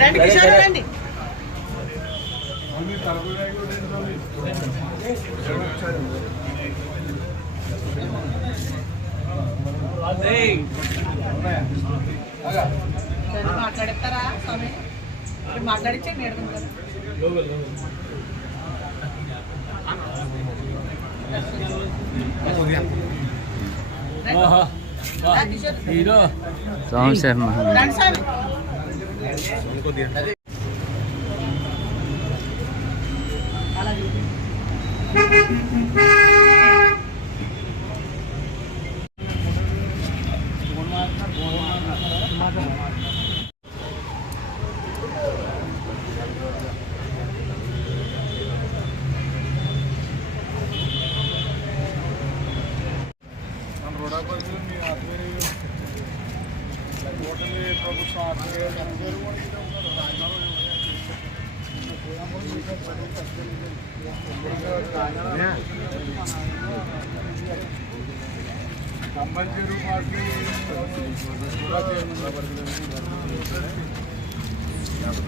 రండి కిషోర్ రండి. మాట్లాడతారా స్వామి? మాట్లాడించండి. స్వామి శర్మ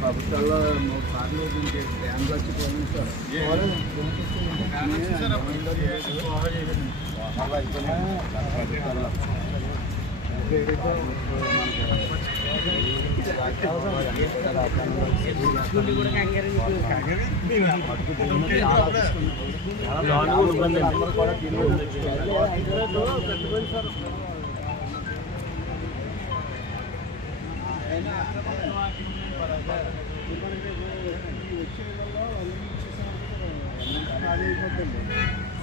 ప్రభుత్వాల్లో 3 సార్లు డ్యామ్లు వచ్చి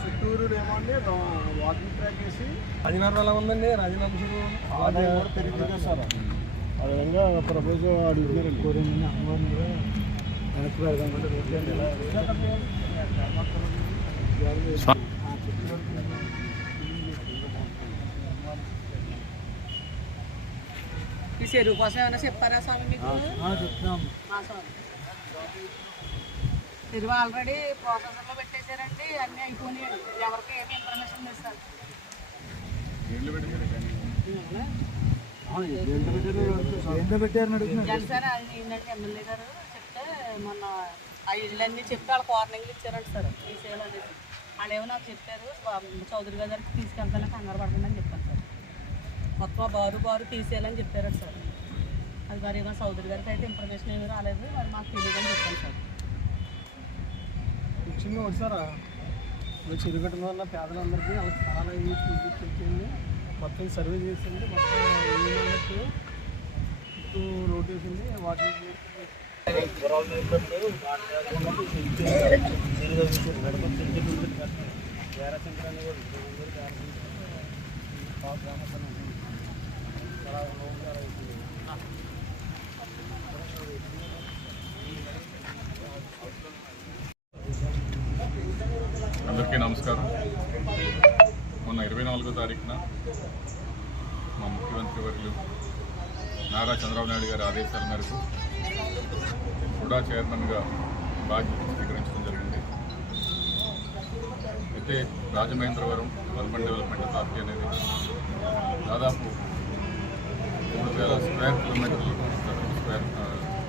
చిత్తూరు ఏమండి వాకింగ్ ట్రాక్ వేసి రాజీనామా ఎలా ఉందండి? రాజీనామా ఆదాయం కూడా పెరిగింది సార్. ఆ విధంగా ప్రభుత్వం అడుగుతున్నారు. కోరిందని అమ్మవారిని కూడా వెనక్కి పెడదామంటే ఈ చెరువు కోసం ఏమైనా చెప్పారా స్వామి మీకు? చెప్తాం. చెరువు ఆల్రెడీ ప్రాసెసర్లో పెట్టేశారండి. అన్నీ అయిపోయినాయి. ఎవరికి ఏమి ఇన్ఫర్మేషన్ ఇస్తారు? సార్ అది ఏంటంటే ఎమ్మెల్యే గారు చెప్తే మొన్న ఆ ఇళ్ళన్నీ చెప్తే వాళ్ళ వార్నింగ్లు ఇచ్చారంట సార్. తీసేయాలి అనేది వాళ్ళు ఏమో నాకు చెప్పారు. చౌదరి గారికి తీసుకెళ్తానే కంగారు పడకుండా అని చెప్పాను సార్. మొత్తం బారు తీసేయాలని చెప్పారంట సార్. అది మరి ఏమో చౌదరి గారికి అయితే ఇన్ఫర్మేషన్ ఏమీ రాలేదు. మరి మాకు తెలియదని చెప్పాను సార్. ముఖ్యంగా వచ్చారా చెరుగట్టులో ఉన్న పేదలందరికీ వాళ్ళకి చాలా చూపించింది. మొత్తం సర్వే చేసింది. మొత్తం చుట్టూ రోడ్ వేసింది. వాటి అందరికీ నమస్కారం. మొన్న 24వ తారీఖున మా ముఖ్యమంత్రి వర్యులు నారా చంద్రబాబు నాయుడు గారి ఆదేశాల మేరకు కూడా చైర్మన్గా బాధ్యత స్వీకరించడం జరిగింది. అయితే రాజమహేంద్రవరం అర్బన్ డెవలప్మెంట్ అథారిటీ అనేది దాదాపు 3000 స్క్వేర్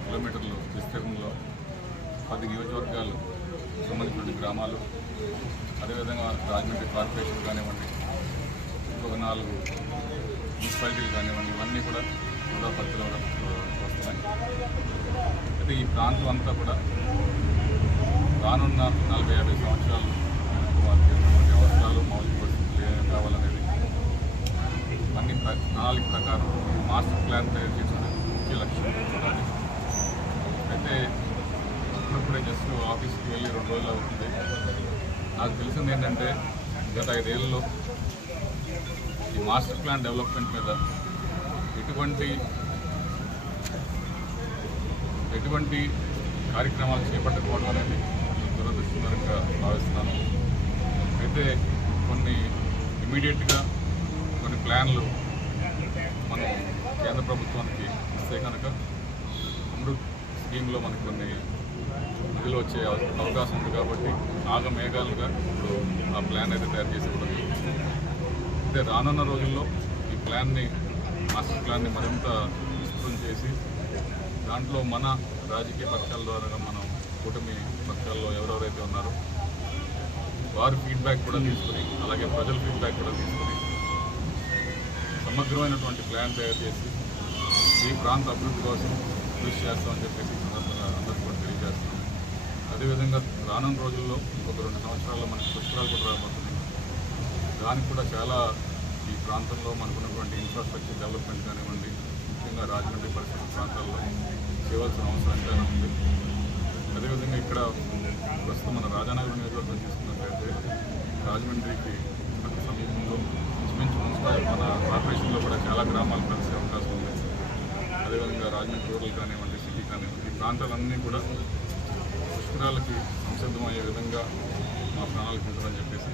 కిలోమీటర్లు విస్తీర్ణంలో 10 నియోజకవర్గాలు సంబంధించిన గ్రామాలు, అదేవిధంగా రాజమండ్రి కార్పొరేషన్ కానివ్వండి, ఇంకొక 4 మున్సిపాలిటీలు కానివ్వండి, ఇవన్నీ కూడా పరిధిలో వస్తున్నాయి. అయితే ఈ ప్రాంతం అంతా కూడా రానున్న 40-50 సంవత్సరాలు వారికి అవసరాలు మౌలిక వసతులు కావాలనేది అన్ని ప్రణాళిక ప్రకారం మాస్టర్ ప్లాన్ తయారు చేసుకునే ముఖ్య లక్ష్యం అది. అయితే ఇప్పుడే జస్ట్ ఆఫీస్కి వెళ్ళి 2 రోజులు అవుతుంది. నాకు తెలిసింది ఏంటంటే గత 5 ఏళ్ళలో ఈ మాస్టర్ ప్లాన్ డెవలప్మెంట్ మీద ఎటువంటి కార్యక్రమాలు చేపట్టకపోవడం అనేది దురదృష్టకరంగా భావిస్తున్నాను. అయితే కొన్ని ఇమీడియట్గా కొన్ని ప్లాన్లు మనం కేంద్ర ప్రభుత్వానికి ఇస్తే కనుక అమృత్ స్కీమ్లో మనకు కొన్ని నిధులు వచ్చే అవకాశం ఉంది కాబట్టి ఆగమేఘాలుగా ఇప్పుడు ఆ ప్లాన్ అయితే తయారు చేసి ఇవ్వడం జరుగుతుంది. అయితే రానున్న రోజుల్లో ఈ ప్లాన్ని మాస్టర్ ప్లాన్ని మరింత విస్తృతం చేసి దాంట్లో మన రాజకీయ పక్షాల ద్వారా మనం కూటమి పక్షాల్లో ఎవరెవరైతే ఉన్నారో వారి ఫీడ్బ్యాక్ కూడా తీసుకుని అలాగే ప్రజల ఫీడ్బ్యాక్ కూడా తీసుకుని సమగ్రమైనటువంటి ప్లాన్ తయారు చేసి ఈ ప్రాంత అభివృద్ధి కోసం కృషి చేస్తామని చెప్పేసి అందరికీ కూడా తెలియజేస్తున్నాం. అదేవిధంగా రానున్న రోజుల్లో ఇంకొక 2 సంవత్సరాల్లో మనకి పుష్కరాలు కూడా రాబోతున్నాయి. దానికి కూడా చాలా ఈ ప్రాంతంలో మనకున్నటువంటి ఇన్ఫ్రాస్ట్రక్చర్ డెవలప్మెంట్ కానివ్వండి, ముఖ్యంగా రాజమండ్రి పరిసర ప్రాంతాల్లో చేయవలసిన అవసరం ఎంతైనా ఉంది. అదేవిధంగా ఇక్కడ ప్రస్తుతం మన రాజానగరం నియోజకవర్గం తీసుకున్నట్లయితే రాజమండ్రికి అక్కడ సమీపంలో ఇంచుమించు మున్సిపల్ మన కార్పొరేషన్లో కూడా చాలా గ్రామాలు కలిసే అవకాశం ఉంది. అదేవిధంగా రాజమండ్రి రూరల్ కానివ్వండి, సిటీ కానివ్వండి, ఈ ప్రాంతాలన్నీ కూడా పుష్కరాలకి సంసిద్ధమయ్యే విధంగా మా ప్రణాళిక ఉంటుందని చెప్పేసి